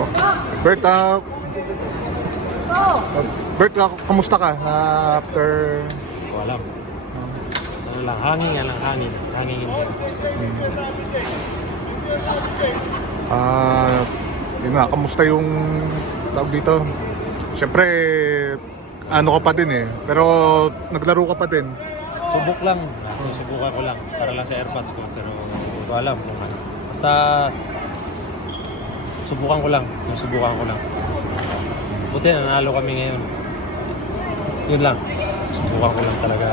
Oh. Bert, Bert, kamusta ka after? Wala. Ano lang, hangin lang, hangin. Yun nga, kamusta yung tawag dito? Siyempre, ano ka pa din eh, pero naglaro ka pa din. Subok lang, susubukan ko lang para lang sa AirPods ko, pero hindi ko alam kung ano. Basta susubukan ko lang. Buti nanalo kami ngayon. Yun lang, susubukan ko lang talaga.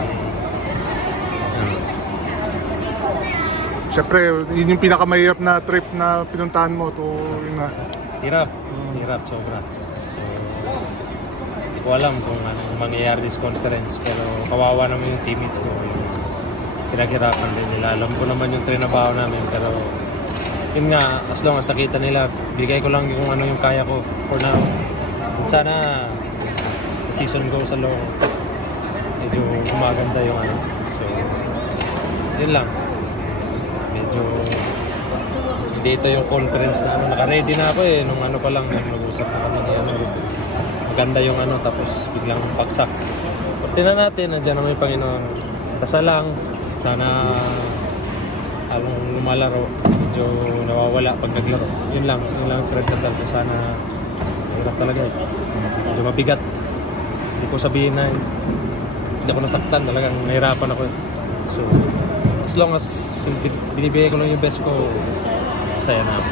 Siyempre, yun yung pinakamahirap na trip na pinuntahan mo to, yun nga. Hirap sobra. So, hindi ko alam kung ano mangyayari this conference, pero kawawa naman yung teammates ko. Yung pinaghirapan din nila. Alam ko naman yung trinabaho namin, pero yun nga, as long as nakita nila, bigay ko lang kung ano yung kaya ko for now. Sana sa season ko sa Long, medyo gumaganda yung ano. So, yun lang. Medyo dito yung conference na ano, naka-ready na ako eh nung ano pa lang nag-usap na kami ni ano, maganda yung ano, tapos biglang pagsak. Tingnan natin, nandiyan naman yung Panginoon. Dasal lang, sana halong lumalaro, medyo nawawala pag naglaro. Yun lang yung pinagdasal ko. Sana mahirap talaga eh. Medyo mabigat. Hindi ko sabihin na hindi ako nasaktan, talagang nahirapan ako. So as long as binibigay ko lang yung best ko, masaya na ako.